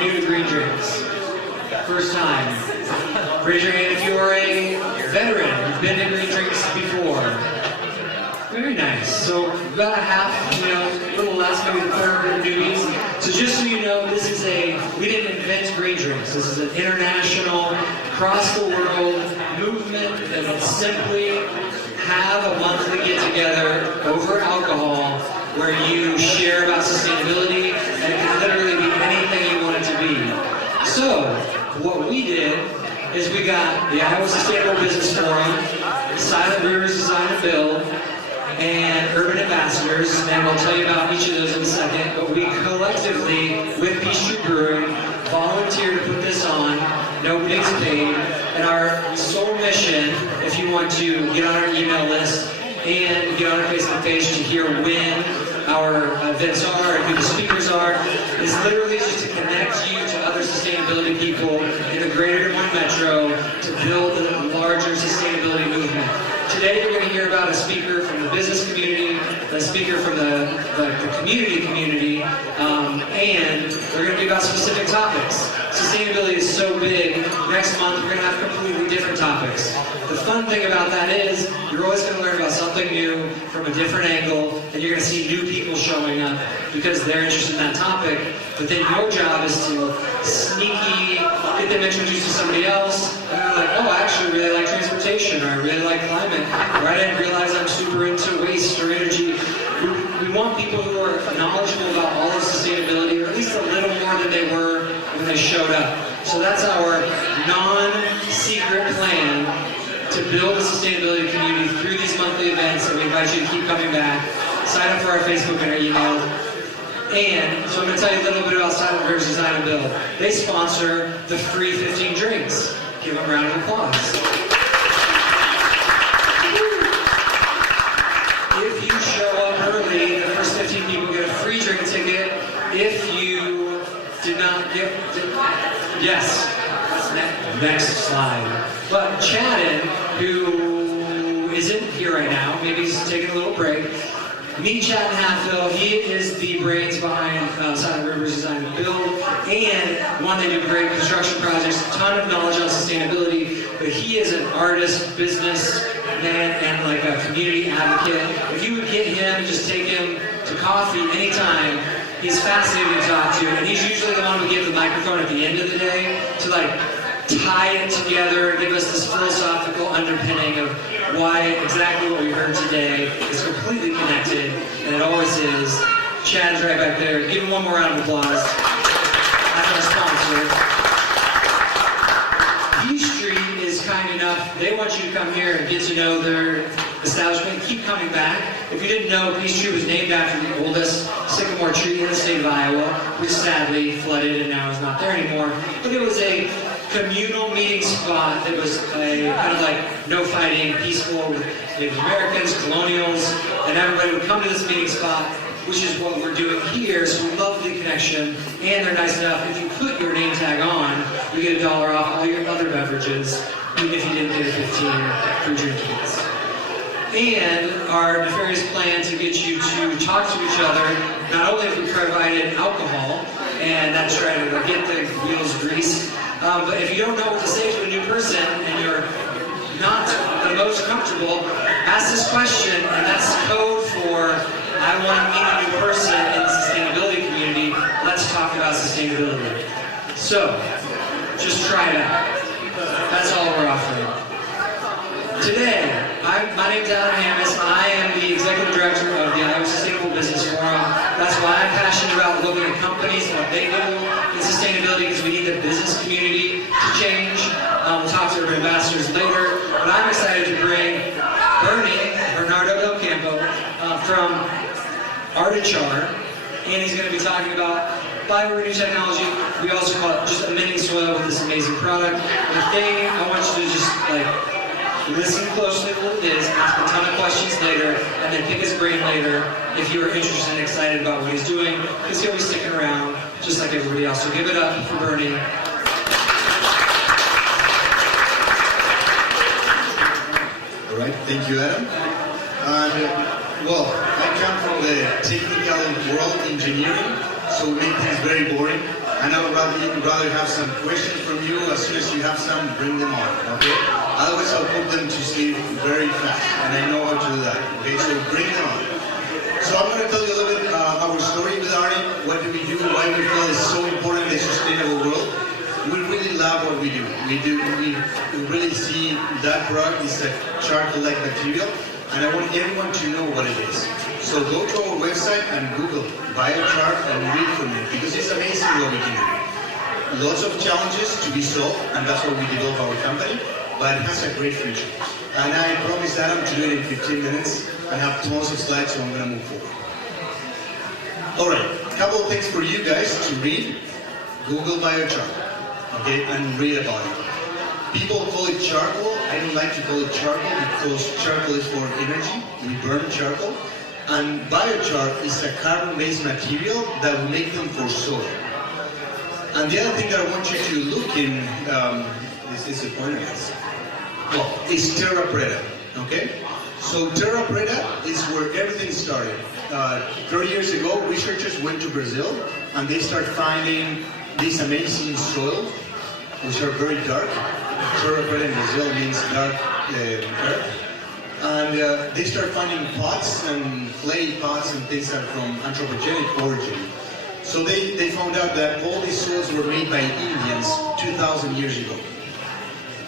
new to green drinks? First time. Raise your hand if you are a veteran. You've been to green drinks before. Very nice. So about half, a little less, maybe a quarter of newbies. So just so you know, we didn't invent green drinks. This is an international, across-the-world movement that will simply have a monthly get-together over alcohol where you share about sustainability, and it can literally be anything you want it to be. So, what we did is we got the Iowa Sustainable Business Forum, Silent Rivers Design and Build, and Urban Ambassadors, and we'll tell you about each of those in a second, but we collectively, with Peachtree Brewing, volunteered to put this on, nobody's paid, and our sole mission, if you want to get on our email list and get on our Facebook page to hear when our events are and who the speakers are, is literally just to connect you to other sustainability people in the greater Des Moines metro to build a larger sustainability movement. Today you're going to hear about a speaker from the business community, a speaker from the community, and they're going to be about specific topics. Sustainability is so big, next month we're going to have completely different topics. The fun thing about that is, you're always going to learn about something new from a different angle, and you're going to see new people showing up because they're interested in that topic, but then your job is to sneaky get them introduced to somebody else, and they're like, oh, I actually really like transportation, or I really like climate, or I didn't realize I'm super into waste or energy. We want people who are knowledgeable about all of sustainability, or at least a little more than they were when they showed up. So that's our non-secret plan to build a sustainability community through these monthly events, and we invite you to keep coming back. Sign up for our Facebook and our email. And so I'm going to tell you a little bit about Silent Rivers Design and Build. They sponsor the free 15 drinks. Give them a round of applause. If you show up early, the first 15 people get a free drink ticket. If you did not get... Yes. Next slide. But Chadden, who isn't here right now, maybe he's taking a little break. Meet Chadden Hatfield. He is the brains behind Silent Rivers Design and Build, and they do great construction projects, a ton of knowledge on sustainability, but he is an artist, businessman, and like a community advocate. If you would get him and just take him to coffee anytime, he's fascinating to talk to, and he's usually the one who gives the microphone at the end of the day to like tie it together and give us this philosophical underpinning of why exactly what we heard today is completely connected, and it always is. Chad's right back there. Give him one more round of applause. That's our sponsor. Peachtree is kind enough. They want you to come here and get to know their establishment. Keep coming back. If you didn't know, Peachtree was named after the oldest sycamore tree in the state of Iowa, which sadly flooded and now is not there anymore. But it was a communal meeting spot that was a kind of like no fighting, peaceful with Native Americans, colonials, and everybody would come to this meeting spot, which is what we're doing here. So we love the connection, and they're nice enough. If you put your name tag on, you get $1 off all your other beverages, even if you didn't get a 15 free drink tickets. And our nefarious plan to get you to talk to each other, not only have we provided alcohol, and that's trying to get the wheels greased, but if you don't know what to say to a new person and you're not the most comfortable, ask this question, and that's code for I want to meet a new person in the sustainability community. Let's talk about sustainability. So, just try it out. That's all we're offering. Today, my name's Adam Hammis. I am the Executive Director of the Iowa Sustainable Business Forum. That's why I'm passionate about looking at companies and what they do in sustainability, because we need the business community to change. We'll talk to urban ambassadors later, but I'm excited to bring Bernardo del Campo from ARTiChar, and he's going to be talking about biorenew technology. We also call it just amending soil with this amazing product. And the thing I want you to just listen closely to what it is, ask a ton of questions later, and then pick his brain later if you are interested and excited about what he's doing, because he'll be sticking around just like everybody else. So give it up for Bernie. All right, thank you, Adam. And well, I come from the technical world, engineering, so we make things very boring. And I would would rather have some questions from you. As soon as you have some, bring them on, okay? Otherwise, I'll put them to sleep very fast, and I know how to do that, okay? So bring them on. So I'm going to tell you a little bit our story with ARTi. What do we do? Why we feel it's so important in a sustainable world. We really love what we do. We really see that product is a charcoal-like material, and I want everyone to know what it is. So go to our website and Google Biochar and read from it, because it's amazing what we can do. Lots of challenges to be solved, and that's why we develop our company, but it has a great future. And I promised Adam to do it in 15 minutes. I have tons of slides, so I'm going to move forward. Alright, a couple of things for you guys to read. Google Biochar, okay, and read about it. People call it charcoal. I don't like to call it charcoal because charcoal is for energy. We burn charcoal. And biochar is a carbon-based material that will make them for soil. And the other thing that I want you to look in, this is the point of this, well, is terra preta, okay? So terra preta is where everything started. 30 years ago, researchers went to Brazil and they started finding these amazing soil, which are very dark. Terra preta in Brazil means dark earth. And they start finding pots and clay pots and things that are from anthropogenic origin. So they found out that all these soils were made by Indians 2,000 years ago.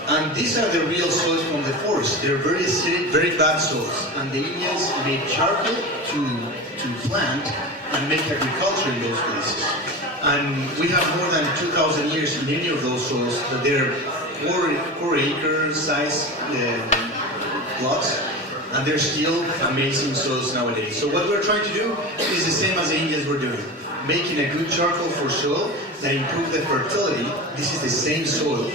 And these are the real soils from the forest. They're very acidic, very bad soils. And the Indians made charcoal to plant and make agriculture in those places. And we have more than 2,000 years in many of those soils that they're 4-acre size plots, and they're still amazing soils nowadays. So what we're trying to do is the same as the Indians were doing, making a good charcoal for soil that improve the fertility. This is the same soil,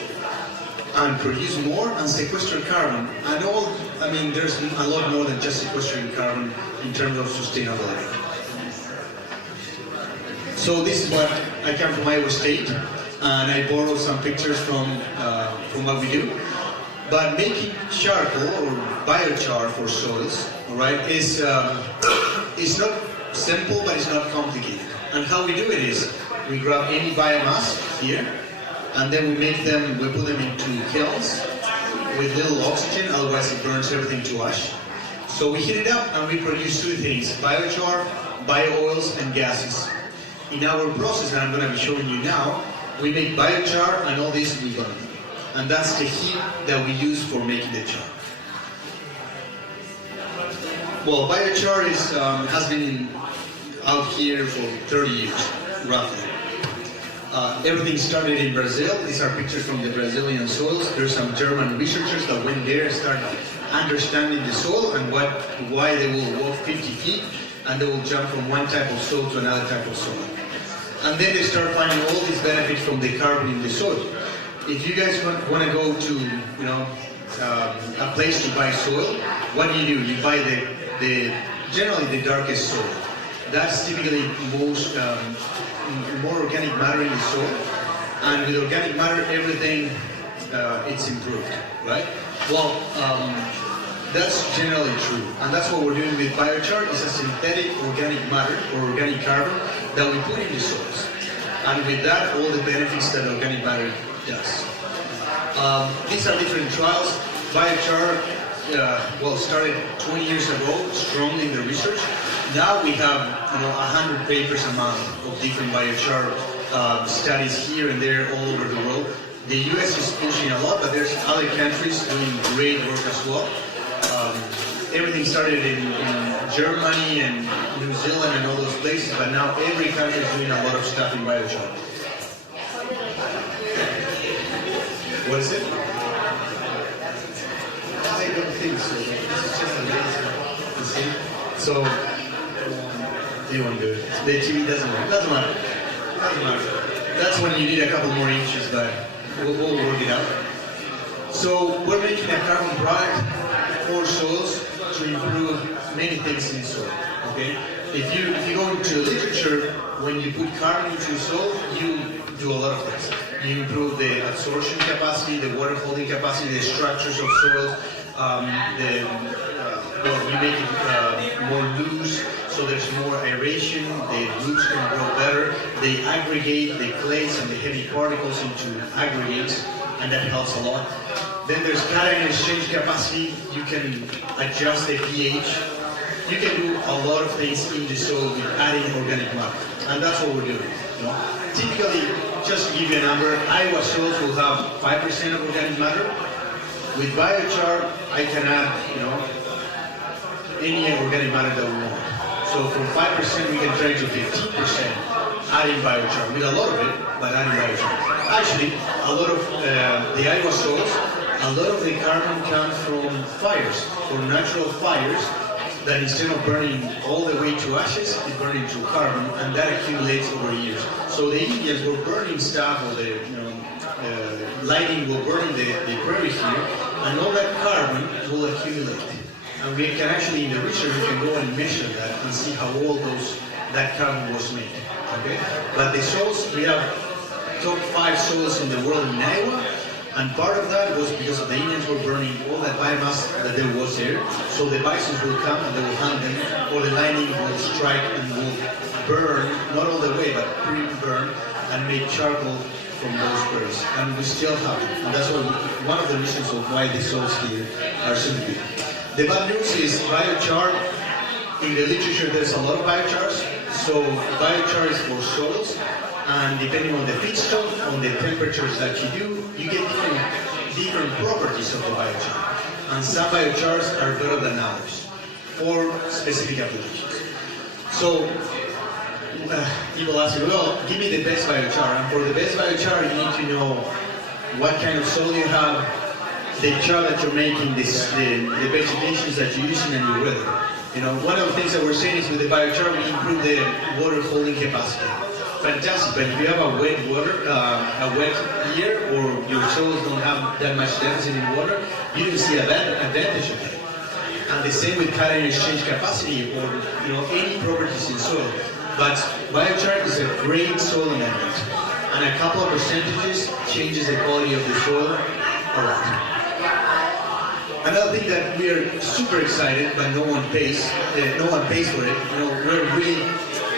and produce more and sequester carbon. And all, I mean, there's a lot more than just sequestering carbon in terms of sustainability. So this is what I come from Iowa State, and I borrowed some pictures from what we do. But making charcoal or biochar for soils, all right, is not simple, but it's not complicated. And how we do it is we grab any biomass here, and then we put them into kilns with little oxygen, otherwise it burns everything to ash. So we heat it up and we produce two things: biochar, bio-oils, and gases. In our process that I'm going to be showing you now, we make biochar and all this we burn. And that's the heat that we use for making the char. Well, biochar has been out here for 30 years, roughly. Everything started in Brazil. These are pictures from the Brazilian soils. There's some German researchers that went there and started understanding the soil and why they will walk 50 feet and they will jump from one type of soil to another type of soil. And then they start finding all these benefits from the carbon in the soil. If you guys want to go to, a place to buy soil, what do? You buy generally the darkest soil. That's typically more organic matter in the soil, and with organic matter, everything it's improved, right? Well, that's generally true, and that's what we're doing with biochar. It's a synthetic organic matter or organic carbon that we put in the soils, and with that, all the benefits that organic matter does. These are different trials. Biochar, started 20 years ago, strong in the research. Now we have 100 papers a month of different biochar studies here and there all over the world. The US is pushing a lot, but there's other countries doing great work as well. Everything started in Germany and New Zealand and all those places, but now every country is doing a lot of stuff in biochar. What is it? I don't think so. This is just amazing. You see? So, you won't do it. The TV doesn't work. Doesn't matter. Doesn't matter. That's when you need a couple more inches, but we'll work it out. So, we're making a carbon product for soils to improve many things in soil. Okay? If you go into literature, when you put carbon into soil, you do a lot of things. You improve the absorption capacity, the water holding capacity, the structures of soils. You make it more loose, so there's more aeration, the roots can grow better, they aggregate the clays and the heavy particles into aggregates, and that helps a lot. Then there's cation exchange capacity. You can adjust the pH. You can do a lot of things in the soil with adding organic matter, and that's what we're doing. Typically, just to give you a number, Iowa soils will have 5% of organic matter. With biochar, I can add, any organic matter that we want. So from 5%, we can try to 15% adding biochar. With a lot of it, but adding biochar. Actually, a lot of the Iowa soils, a lot of the carbon comes from fires, from natural fires, that instead of burning all the way to ashes, it burns into carbon, and that accumulates over years. So the Indians were burning stuff, or the lighting will burn the prairie here, and all that carbon will accumulate. And we can actually, in the research, we can go and measure that and see how all that carbon was made. Okay? But the soils, we have top 5 soils in the world in Iowa, and part of that was because the Indians were burning all that biomass that there was there. So the bisons will come and they will hunt them, or the lightning will strike and will burn, not all the way, but pre-burn, and make charcoal from those prairies. And we still have it. And that's one of the reasons of why the soils here are so good. The bad news is biochar. In the literature, there's a lot of biochars. So biochar is for soils. And depending on the feedstock, on the temperatures that you do, you get different properties of the biochar. And some biochars are better than others for specific applications. So people ask me, well, give me the best biochar. And for the best biochar, you need to know what kind of soil you have, the char that you're making, the vegetations that you're using, and your weather. One of the things that we're saying is with the biochar, we improve the water holding capacity. Fantastic, but if you have a wet year, or your soils don't have that much deficit in water, you don't see advantage of it. And the same with cation exchange capacity, or any properties in soil. But biochar is a great soil amendment, and a couple of percentages changes the quality of the soil a lot. Another thing that we are super excited, but no one pays for it.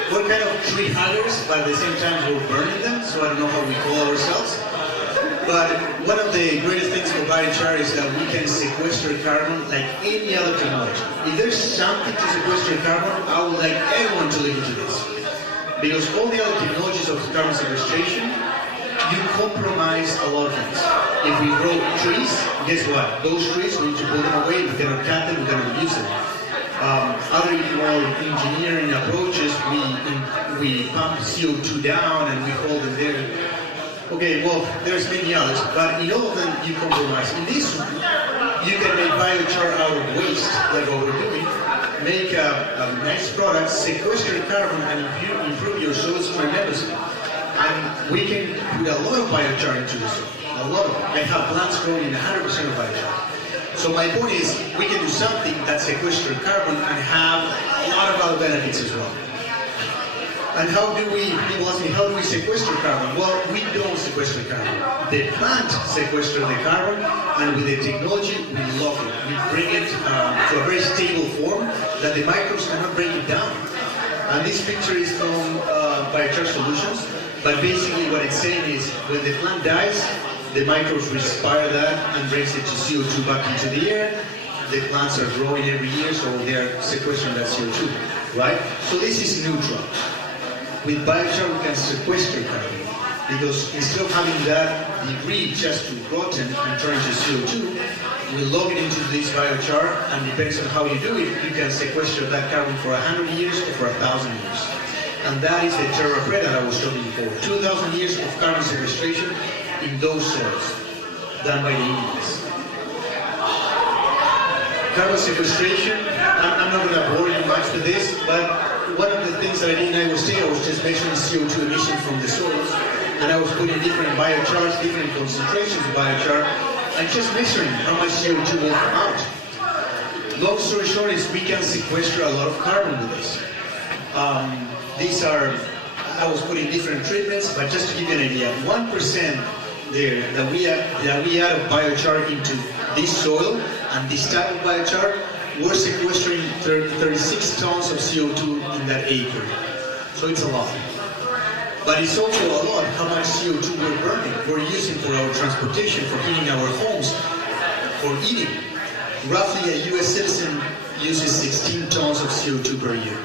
We're kind of tree huggers, but at the same time we're burning them, so I don't know how we call ourselves. But one of the greatest things for biochar is that we can sequester carbon like any other technology. If there's something to sequester carbon, I would like everyone to look into this. Because all the other technologies of carbon sequestration, you compromise a lot of things. If we grow trees, guess what? Those trees, we need to pull them away, we cannot cut them, we cannot use them. Other more engineering approaches, we pump CO2 down and we hold them there. Okay, well, there's many others, but in all of them you compromise. In this one, you can make biochar out of waste, like what we're doing, make a nice product, sequester carbon, and improve your soils tremendously. And we can put a lot of biochar into the soil, a lot of it. I have plants growing in 100% of biochar. So my point is, we can do something that sequesters carbon and have a lot of other benefits as well. And people ask me, how do we sequester carbon? Well, we don't sequester carbon. The plant sequesters the carbon, and with the technology, we lock it. We bring it to a very stable form that the microbes cannot break it down. And this picture is from Biochar Solutions, but basically what it's saying is, when the plant dies, the microbes respire that and brings the CO2 back into the air. The plants are growing every year, so they're sequestering that CO2, right? So this is neutral. With biochar, we can sequester carbon, because instead of having that debris just to rotten and turn into CO2, we lock it into this biochar, and depends on how you do it, you can sequester that carbon for 100 years or for 1,000 years. And that is the terra preta that I was talking before. 2,000 years of carbon sequestration in those soils, done by the Indians. Carbon sequestration, I'm not going to bore you much with this, but one of the things that I did in Iowa State, I was just measuring CO2 emissions from the soils, and I was putting different biochars, different concentrations of biochar, and just measuring how much CO2 will come out. Long story short is we can sequester a lot of carbon with this. I was putting different treatments, but just to give you an idea, 1% there that we add of biochar into this soil and this type of biochar we're sequestering 36 tons of CO2 in that acre. So it's a lot. But it's also a lot how much CO2 we're burning. We're using for our transportation, for heating our homes, for eating. Roughly a US citizen uses 16 tons of CO2 per year.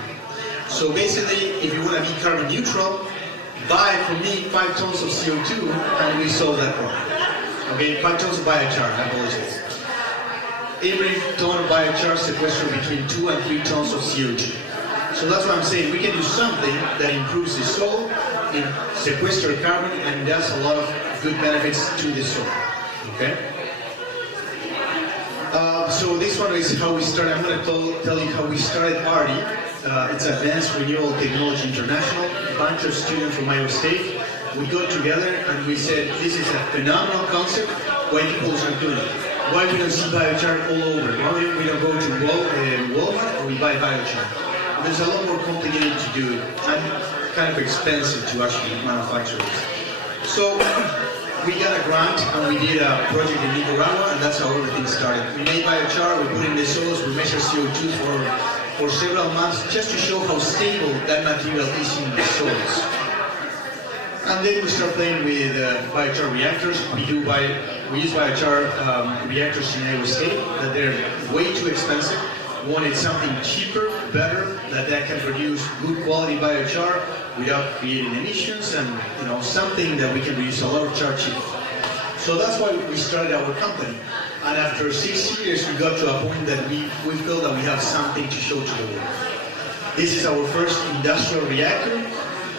So basically, if you want to be carbon neutral, buy from me 5 tons of CO2 and we solve that problem. Okay, 5 tons of biochar, I apologize. Every ton of biochar sequesters between 2 and 3 tons of CO2. So that's what I'm saying. We can do something that improves the soil, it sequesters carbon, and does a lot of good benefits to the soil. Okay? So this one is how we started. I'm going to tell you how we started ARTi. It's Advanced Renewable Technology International. A bunch of students from Iowa State. We got together and we said, this is a phenomenal concept. Why people aren't doing it? Why we don't see biochar all over? Why we don't go to Walmart or we buy biochar? There's a lot more complicated to do it and kind of expensive to actually manufacture it. So we got a grant and we did a project in Nicaragua, and that's how everything started. We made biochar, we put in the soils, we measured CO2 for several months just to show how stable that material is in the soils. And then we start playing with biochar reactors. We use biochar reactors in Iowa State, that they're way too expensive. We wanted something cheaper, better, that can produce good quality biochar without creating emissions, and something that we can produce a lot of char cheap. So that's why we started our company. And after 6 years, we got to a point that we feel that we have something to show to the world. This is our first industrial reactor.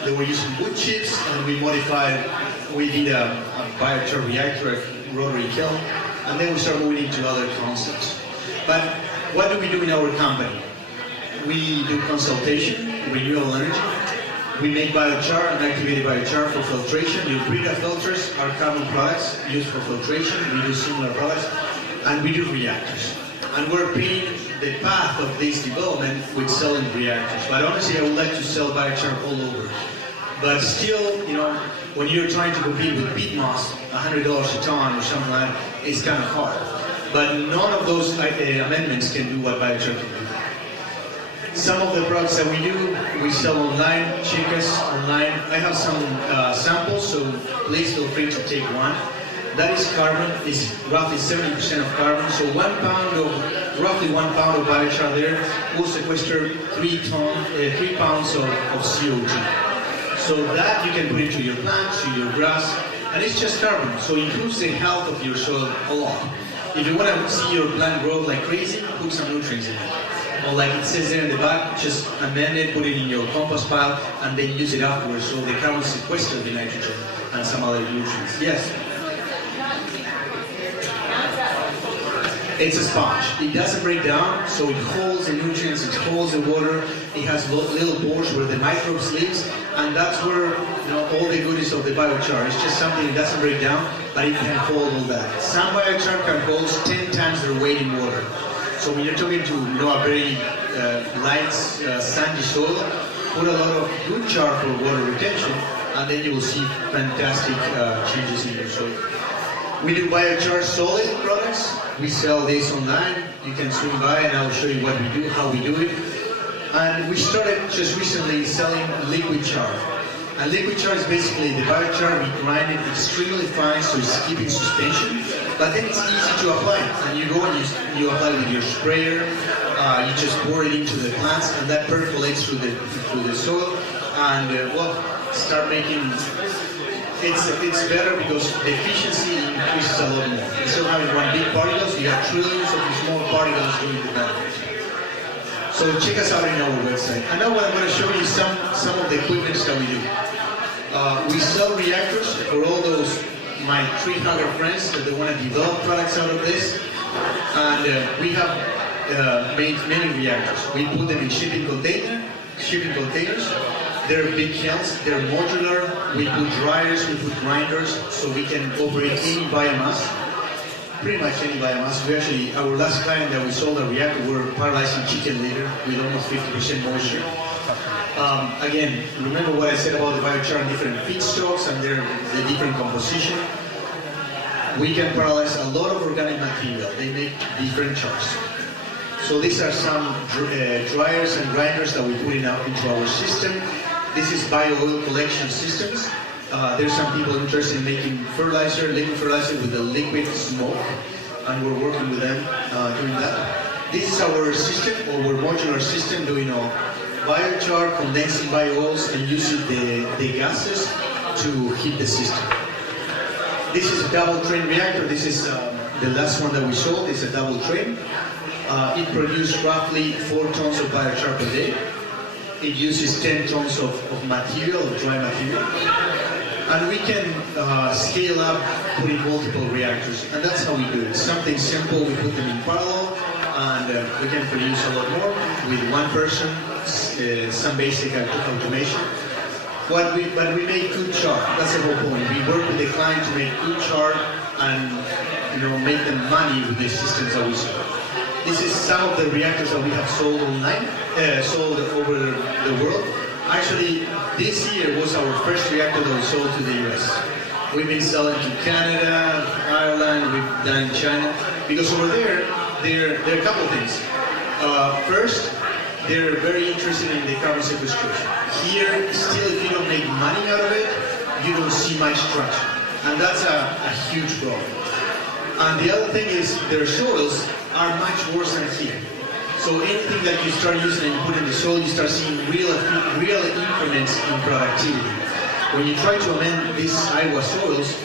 They were using wood chips, and we did a biochar reactor at rotary kiln, and then we started moving into other concepts. But what do we do in our company? We do consultation, renewable energy. We make biochar and activated biochar for filtration. Your Brita filters are carbon products used for filtration. We do similar products, and we do reactors. And we're paving the path of this development with selling reactors. But honestly, I would like to sell biochar all over. But still, when you're trying to compete with peat moss, $100 a ton or something like that, it's kind of hard. But none of those amendments can do what biochar can do. Some of the products that we do, we sell online. Check us online. I have some samples, so please feel free to take one. That is carbon. It's roughly 70% of carbon. So roughly 1 pound of biochar there will sequester 3 pounds of CO2. So that you can put into your plants, to your grass, and it's just carbon. So it improves the health of your soil a lot. If you want to see your plant grow like crazy, put some nutrients in it. Or like it says there in the back, just amend it, put it in your compost pile, and then use it afterwards. So the carbon sequesters the nitrogen and some other nutrients. Yes? It's a sponge. It doesn't break down, so it holds the nutrients, it holds the water. It has little pores where the microbes live, and that's where all the goodies of the biochar. It's just something that doesn't break down, but it can hold all that. Some biochar can hold 10 times their weight in water. So when you're talking to a very light, sandy soil, put a lot of good char for water retention, and then you will see fantastic changes in your soil. We do biochar solid products. We sell this online. You can swing by and I'll show you what we do, how we do it. And we started just recently selling liquid char. And liquid char is basically the biochar. We grind it extremely fine so it's keeping suspension. But then it's easy to apply. And you go and you apply with your sprayer. You just pour it into the plants, and that percolates through the soil. And start making. It's better because the efficiency increases a lot more. Instead of having one big particles, you have trillions of small particles doing the benefit. So check us out on our website. And now I'm going to show you some of the equipment that we do. We sell reactors for all those my tree hugger friends that they want to develop products out of this. And we have made many reactors. We put them in shipping containers. They're big kilns, they're modular. We put dryers, we put grinders, so we can operate any biomass. Pretty much any biomass. Our last client that we sold a reactor, we're paralyzing chicken litter with almost 50% moisture. Again, remember what I said about the biochar and different feedstocks and the different composition. We can paralyze a lot of organic material. They make different chars. So these are some dryers and grinders that we put into our system. This is bio-oil collection systems. There's some people interested in making fertilizer, liquid fertilizer with a liquid smoke, and we're working with them doing that. This is our system, our modular system, doing biochar, condensing bio-oils, and using the gases to heat the system. This is a double train reactor. This is the last one that we sold. It's a double train. It produces roughly 4 tons of biochar per day. It uses 10 tons of material, of dry material. And we can scale up putting multiple reactors. And that's how we do it. Something simple, we put them in parallel, and we can produce a lot more with one person, some basic automation. But we make good char. That's the whole point. We work with the client to make good char and make them money with the systems that we sell. This is some of the reactors that we have sold online, sold over the world. Actually, this year was our first reactor that we sold to the US. We've been selling to Canada, Ireland, we've done in China. Because over there are a couple of things. First, they're very interested in the carbon sequestration. Here, still, if you don't make money out of it, you don't see much traction. And that's a huge problem. And the other thing is, their soils are much worse than here. So anything that you start using and you put in the soil, you start seeing real increments in productivity. When you try to amend these Iowa soils,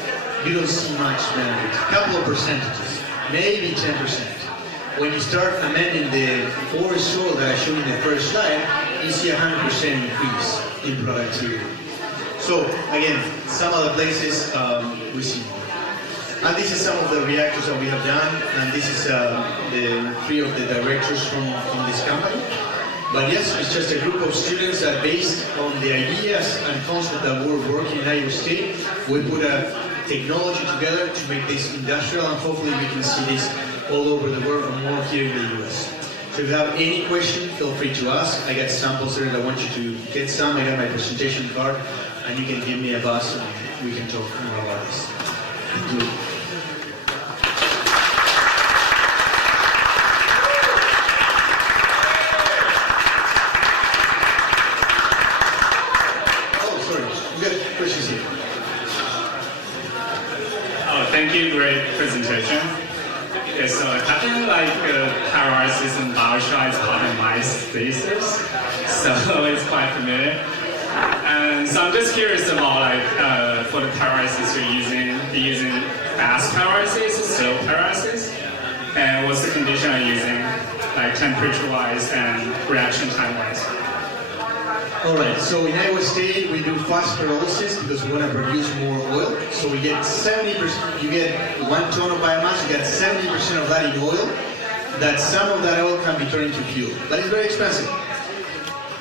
you don't see much benefit. A couple of percentages, maybe 10%. When you start amending the forest soil that I showed you in the first slide, you see 100% increase in productivity. So again, some other places we see more. And this is some of the reactors that we have done, and this is the 3 of the directors from this company. But yes, it's just a group of students that, based on the ideas and concepts that we're working in Iowa State, we put a technology together to make this industrial, and hopefully we can see this all over the world and more here in the US. So if you have any question, feel free to ask. I got samples there that I want you to get some. I got my presentation card, and you can give me a buzz and we can talk more about this. Thank you. Thank you, great presentation. Yes, so I think pyrolysis and biochar is part of my thesis, so it's quite familiar. And so I'm just curious about for the pyrolysis you're using fast pyrolysis, slow pyrolysis, and what's the condition you're using, like temperature-wise and reaction time-wise? Alright, so in Iowa State we do fast pyrolysis because we want to produce more oil. So we get 70%, you get 1 ton of biomass, you get 70% of that in oil. That some of that oil can be turned into fuel. But it's very expensive.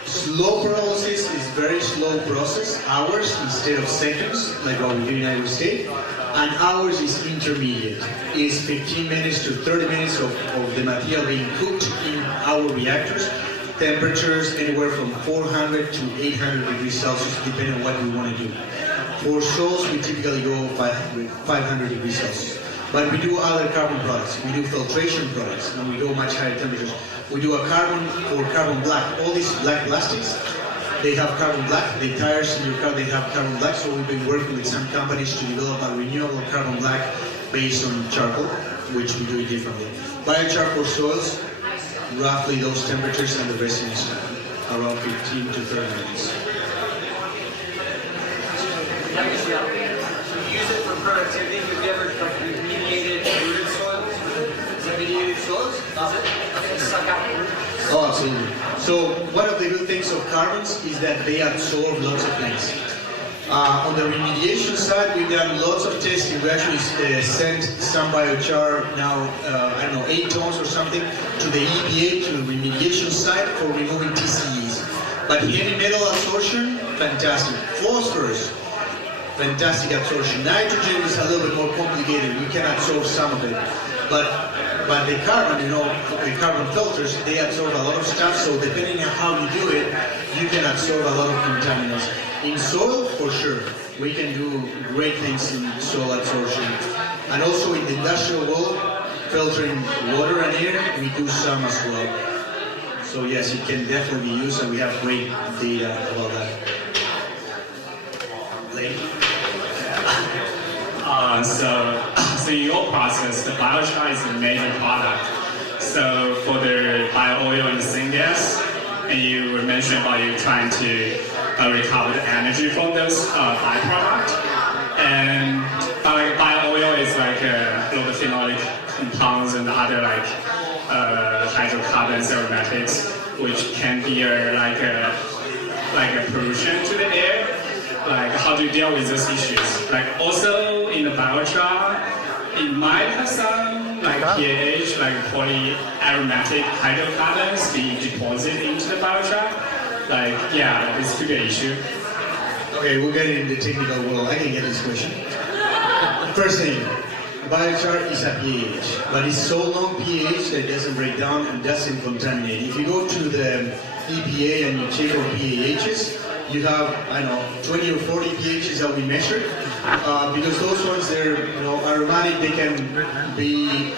Slow pyrolysis is very slow process, hours instead of seconds, like what we do in Iowa State. And hours is intermediate. It's 15 minutes to 30 minutes of the material being cooked in our reactors. Temperatures anywhere from 400 to 800 degrees Celsius, depending on what we want to do. For soils, we typically go 500 degrees Celsius. But we do other carbon products. We do filtration products, and we go much higher temperatures. We do a carbon or carbon black. All these black plastics, they have carbon black. The tires in your car, they have carbon black. So we've been working with some companies to develop a renewable carbon black based on charcoal, which we do it differently. Biochar for soils, roughly those temperatures, and the resin is around 15 to 30 minutes. You use it for productivity. Have you ever remediated rooted soils? Remediated soils? Does it suck out roots? Oh, absolutely. So one of the good things of carbons is that they absorb lots of things. On the remediation side, we've done lots of testing. We actually sent some biochar now, 8 tons or something, to the EPA, to the remediation site for removing TCEs. But heavy metal absorption, fantastic. Phosphorus, fantastic absorption. Nitrogen is a little bit more complicated. We can absorb some of it. But the carbon, the carbon filters, they absorb a lot of stuff. So depending on how you do it, you can absorb a lot of contaminants. In soil, for sure, we can do great things in soil absorption. And also in the industrial world, filtering water and air, we do some as well. So yes, it can definitely be used, and we have great data about that. So in your process, the biochar is a major product. So for the bio oil and syngas, and you were mentioning about you trying to recover the energy from those byproduct. And like bio oil is like phenolic compounds and other like hydrocarbons, aromatics, which can be like a pollution to the air. Like how do you deal with those issues? Like also in the biochar, it might have some like pH, like polyaromatic hydrocarbons being deposited into the biochar. Like yeah, this could be an issue. Okay, we'll get into the technical world. I can get this question. First thing, biochar is a pH, but it's so low pH that it doesn't break down and doesn't contaminate. If you go to the EPA and you check on pHs, you have, I don't know, 20 or 40 pHs that we measure, because those ones, they're aromatic, they can be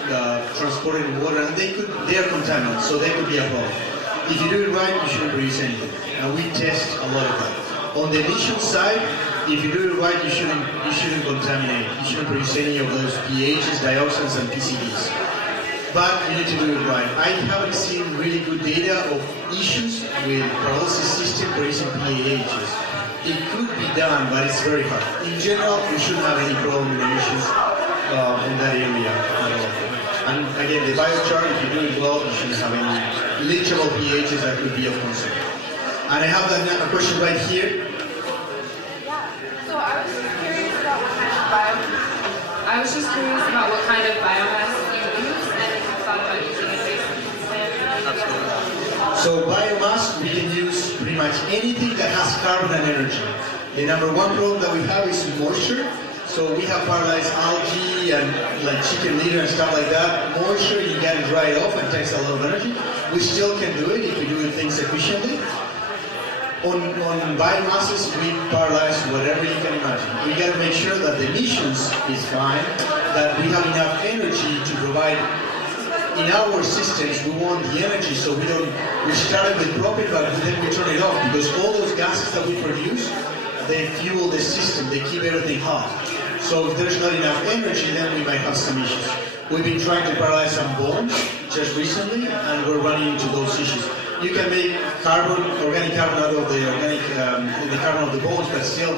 transported in water, and they are contaminants, so they could be a problem. If you do it right, you shouldn't produce anything, and we test a lot of that. On the emission side, if you do it right, you shouldn't contaminate. You shouldn't produce any of those pHs, dioxins, and PCBs. But you need to do it right. I haven't seen really good data of issues with pyrolysis system producing PAHs. It could be done, but it's very hard. In general, we shouldn't have any problem with emissions in that area at all. And again, the biochar, if you do it well, you shouldn't have any leachable PAHs that could be of concern. And I have a question right here. Yeah. So I was just curious about what kind of biomass you use, and if you thought about using it basically. Absolutely. So biomass, we can use pretty much anything that has carbon and energy. The number one problem that we have is moisture. So we have paralyzed algae and like chicken litter and stuff like that. Moisture, you get it dried off and takes a lot of energy. We still can do it if we do things efficiently. On biomasses, we paralyze whatever you can imagine. We got to make sure that the emissions is fine, that we have enough energy to provide. In our systems, we want the energy, so we started with profit, but then we turn it off, because all those gases that we produce, they fuel the system, they keep everything hot. So if there's not enough energy, then we might have some issues. We've been trying to paralyze some bones just recently, and we're running into those issues. You can make organic carbon out of the carbon of the bones, but still,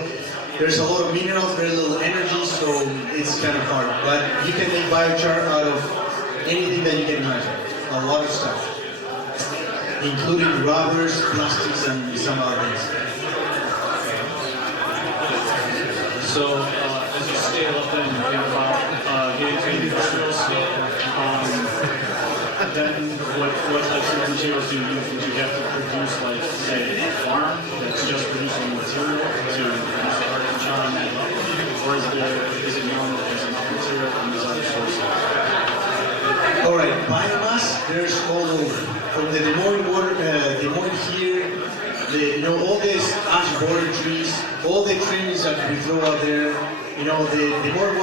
there's a lot of minerals, very little energy, so it's kind of hard. But you can make biochar out of anything that you can imagine, a lot of stuff, including rubbers, plastics, and some other things. So, as you scale up and think about getting to industrial scale, then what types of materials do you use? Would you have to produce, like, say, a farm that's just producing material to produce the ARTiChar on that level? Or is it known that there's enough material from these other sources? All right, biomass, there's all over. From the Des Moines here, all these ash border trees, all the trees that we throw out there, the Des Moines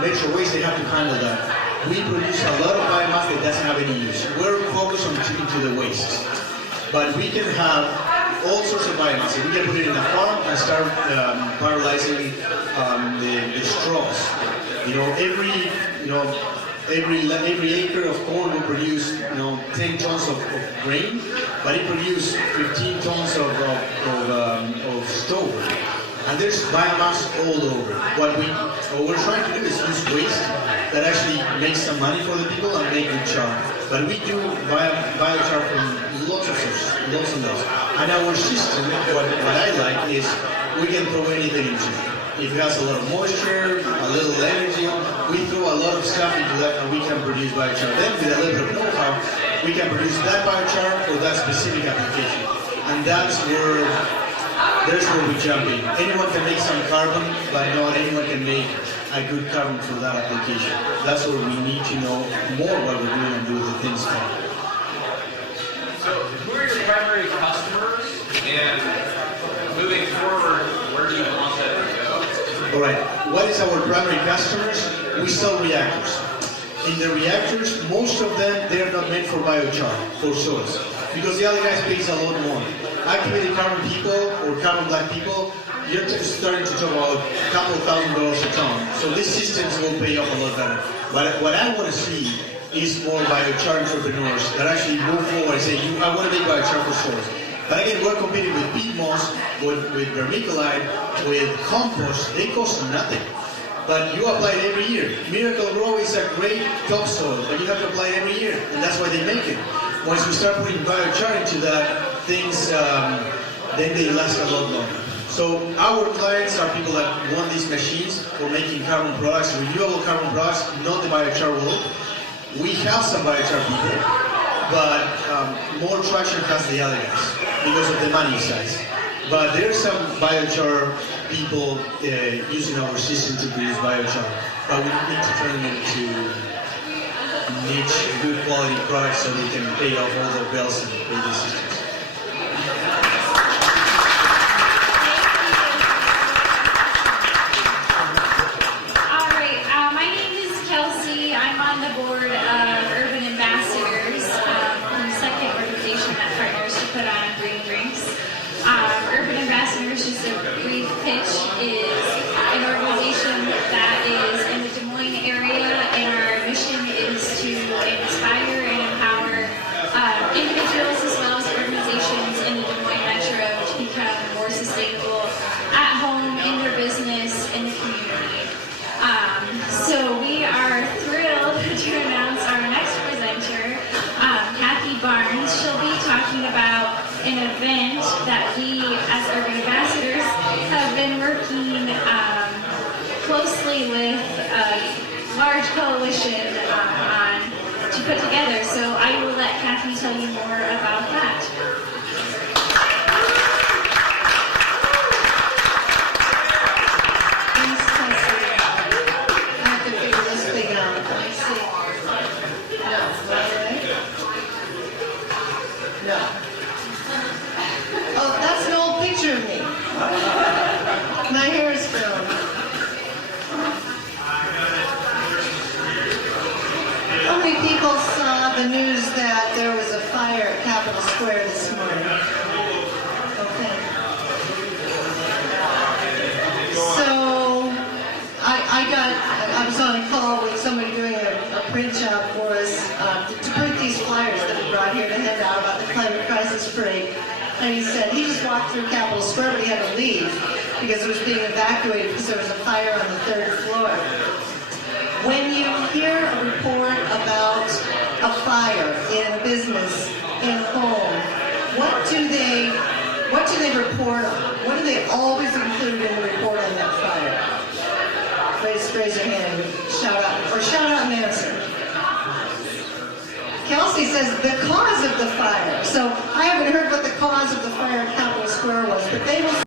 metro waste, they have to handle that. We produce a lot of biomass that doesn't have any use. We're focused on treating to the waste. But we can have all sorts of biomass. We can put it in a farm and start paralyzing the straws. Every acre of corn will produce 10 tons of grain, but it produces 15 tons of stove. And there's biomass all over. What we're trying to do is use waste that actually makes some money for the people and make good char. But we do biochar from lots of sources, lots and lots. And our system, what I like is we can throw anything into it. If it has a lot of moisture, a little energy, we throw a lot of stuff into that and we can produce biochar. Then with a little bit of know-how, we can produce that biochar for that specific application. And that's where we jump in. Anyone can make some carbon, but not anyone can make a good carbon for that application. That's where we need to know more what we're doing and do the things right. So, who are your primary customers, and moving forward, where do you want that to go? All right. What is our primary customers? We sell reactors. in the reactors, most of them, they're not meant for biochar, for soils. Because the other guys pays a lot more. Activated carbon people or carbon black people, you're starting to talk about a couple $1,000s a ton. So these systems will pay off a lot better. But what I want to see is more biochar entrepreneurs that actually move forward and say, I want to make biochar for soils. But again, we're competing with peat moss, with vermiculite, with compost. They cost nothing. But you apply it every year. Miracle Grow is a great topsoil, but you have to apply it every year. And that's why they make it. Once we start putting biochar into that, things, then they last a lot longer. So our clients are people that want these machines for making carbon products, renewable carbon products, not the biochar world. We have some biochar people, but more traction has the other guys because of the money size. But there's some biochar people using our system to produce biochar, but we need to turn them into niche, good quality products so they can pay off all the bills and pay the systems. Pitch is an organization that is in the Des Moines area, and our mission is to inspire and empower individuals as well as organizations in the Des Moines metro to become more sustainable at home, in their business, in the community. So we are thrilled to announce our next presenter, Kathy Barnes. She'll be talking about an event that we, as urban ambassadors, have been working closely with a large coalition on to put together. So I will let Kathy tell you more about that. Thanks, Kelsey. I have to figure this thing out. Let me see. No, right? No. Oh, that's an old picture of me. My hair is grown. How many people saw the news that there was a fire at Capitol Square this morning? Okay. So, I was on a call with somebody doing a print job for us to print these flyers that we brought here to hand out about the climate crisis parade. And he said he just walked through Capitol Square, but he had to leave because it was being evacuated because there was a fire on the 3rd floor. When you hear a report about a fire in a business, in a home, what do they report on? What do they always include in the report on that fire? Raise your hand and shout out and answer. Kelsey says the cause of the fire. So I haven't heard